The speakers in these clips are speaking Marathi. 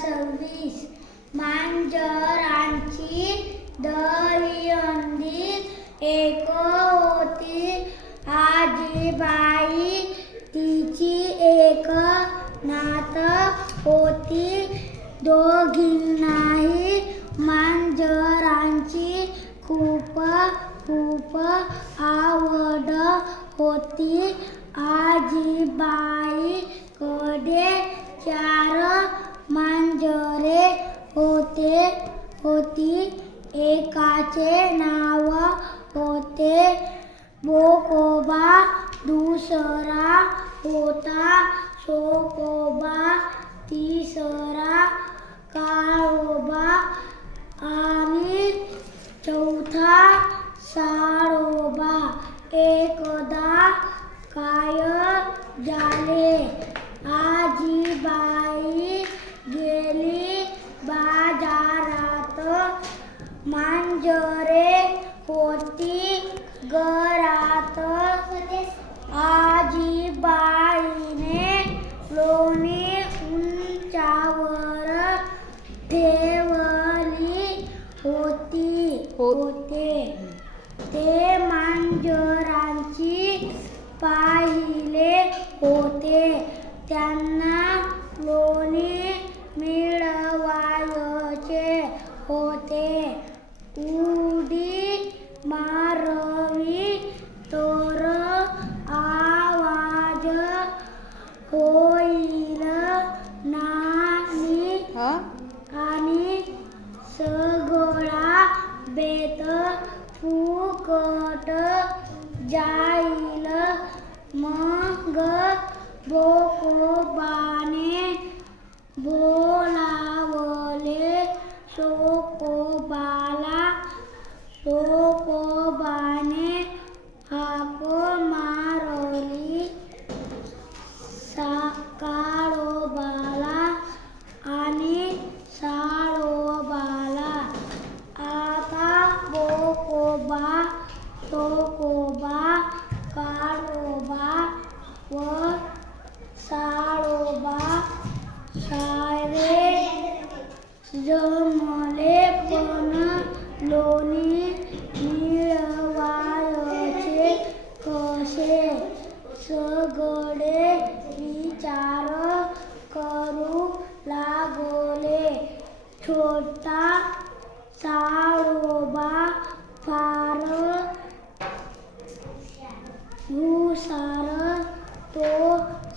26 मांजरांची दहीहंडी एक होती आजीबाई तिची एक नात होती दोघींनाही मांजरांची खूप खूप आवड होती आजीबाई कडे 4 मांजरे होती एकाचे नाव होते बोकोबा दुसरा होता शोकोबा तिसरा काळोबा आणि चौथा साळोबा एकदा काय झाले आजीबाई गेली बाजारात मांजरे होती घरात आजीबाईने लोणी उंचावर ठेवली होते ते मांजरांची पाहिले होते त्यांना लोणी मिळवायचे होते उडी मारवी तर आवाज होईल आणि सगळा बेत फुकट जाईल मग बोकोबाने बोलावले शोकोबाला शोकोबाने हाक मारली काळोबाला आणि साळोबाला आता बोकोबा शोकोबा काळोबा व साळोबा सारे जमले पण लोणी मिळवायचे कसे सगळे विचार करू लागले छोटा साळोबा फार हुशार तो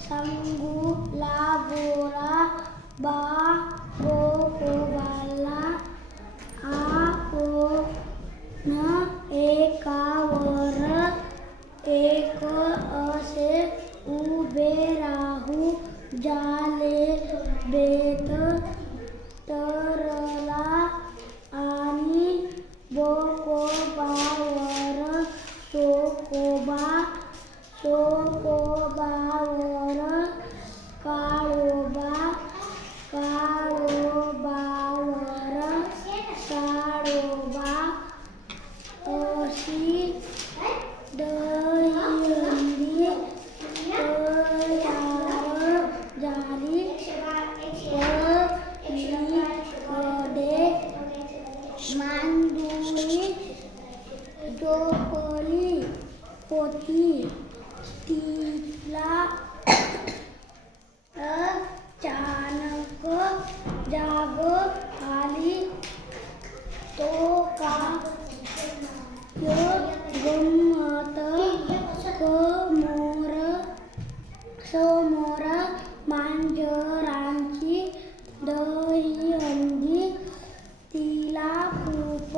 सांगू लागला बोकोबाला आपण एकावर एक असे उभे राहू झाले बेत तरला आणि बोकोबावर शोकोबावर काळोबा काळोबावर साळोबा अशी दहीहंडी तयार झाली पलीकडे मांडुळी झोपली होती तिला अचानक जाग आली तो का गंमत समोर मांजरांची दहीहंडी तिला खूप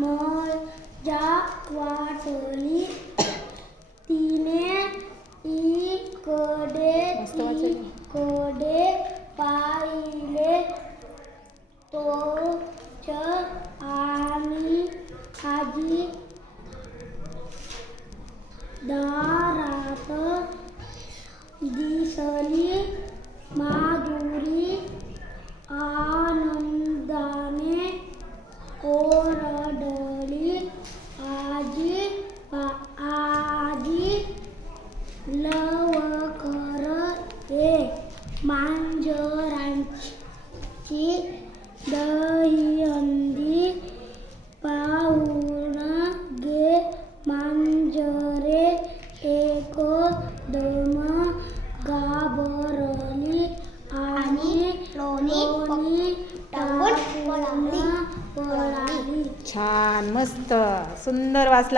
मजा वाटली तिने इकडे तिकडे पाहिले तोच आणि आजी धर्म घाबरली आणि लोणी टाकून पळाली. छान, मस्त, सुंदर वाचला.